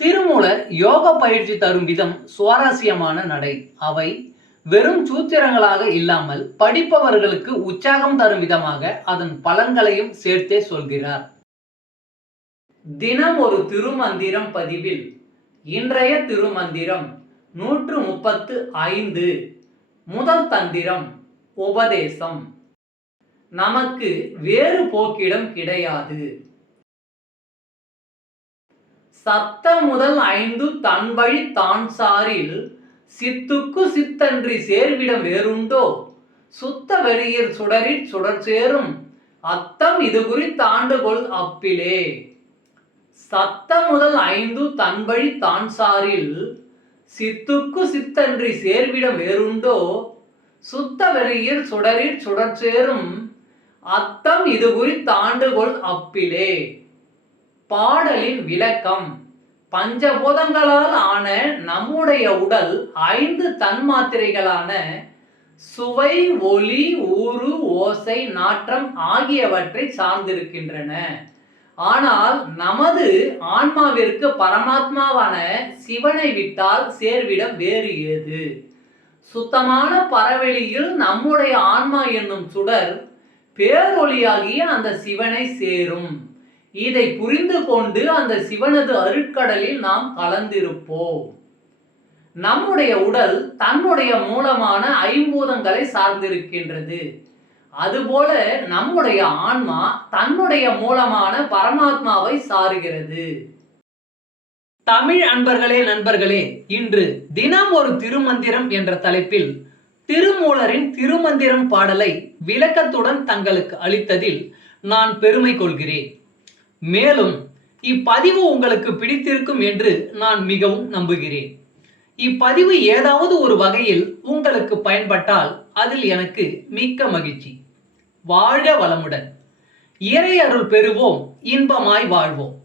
திருமூலர் யோக பயிற்சி தரும் விதம் சுவாரஸ்யமான நடை. அவை வெறும் சூத்திரங்களாக இல்லாமல் படிப்பவர்களுக்கு உற்சாகம் தரும் விதமாக அதன் பலன்களையும் சேர்த்தே சொல்கிறார். தினம் ஒரு திருமந்திரம் பதிவில் இன்றைய திருமந்திரம் நூற்று முப்பத்து ஐந்து முதல் தந்திரம் உபதேசம். நமக்கு வேறு போக்கிடம் கிடையாது. சத்த முதல் ஐந்து தன் வழி தான் சாரில் சித்துக்கு சித்தன்றி சேர்விடம் வேறுண்டோ? சுத்த வெளியில் சுடரிற் சுடர் சேரும். அத்தம் இது குறித்தாண்டுகொள் அப்பிலே. சத்த முதல் ஐந்து தன் வழி தான் சாரில் சித்துக்கு சித்தன்றி சேர்விடம் வேறுண்டோ? சுத்த வெளியில் சுடரிற் சுடர் சேரும். அத்தம் இது குறித்தாண்டுகொள் அப்பிலே. பாடலின் விளக்கம். பஞ்சபூதங்களால் ஆன நம்முடைய உடல் ஐந்து தன்மாத்திரைகளான சுவை ஒளி ஊறு ஓசை நாற்றம் ஆகியவற்றை சார்ந்திருக்கின்றன. ஆனால் நமது ஆன்மாவிற்கு பரமாத்மாவான சிவனை விட்டால் சேர்விடம் வேறு ஏது? சுத்தமான பரவெளியில் நம்முடைய ஆன்மா என்னும் சுடர் பேரொளியாகிய அந்த சிவனை சேரும். இதை புரிந்து கொண்டு அந்த சிவனது அருட்கடலில் நாம் கலந்திருப்போம். நம்முடைய உடல் தன்னுடைய மூலமான ஐம்பூதங்களை சார்ந்திருக்கின்றது. அதுபோல நம்முடைய ஆன்மா தன்னுடைய மூலமான பரமாத்மாவை சாருகிறது. தமிழ் அன்பர்களே நண்பர்களே இன்று தினம் ஒரு திருமந்திரம் என்ற தலைப்பில் திருமூலரின் திருமந்திரம் பாடலை விளக்கத்துடன் தங்களுக்கு அளித்ததில் நான் பெருமை கொள்கிறேன். மேலும் இப்பதிவு உங்களுக்கு பிடித்திருக்கும் என்று நான் மிகவும் நம்புகிறேன். இப்பதிவு ஏதாவது ஒரு வகையில் உங்களுக்கு பயன்பட்டால் அதில் எனக்கு மிக்க மகிழ்ச்சி. வாழ்க வளமுடன். இறை அருள் பெறுவோம் இன்பமாய் வாழ்வோம்.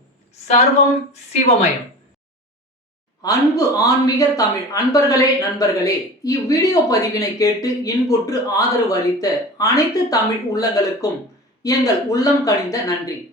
சர்வம் சிவமயம். அன்பு ஆன்மீக தமிழ் அன்பர்களே நண்பர்களே இவ்வீடியோ பதிவினை கேட்டு இன்புற்று ஆதரவு அளித்த அனைத்து தமிழ் உள்ளங்களுக்கும் எங்கள் உள்ளம் கனிந்த நன்றி.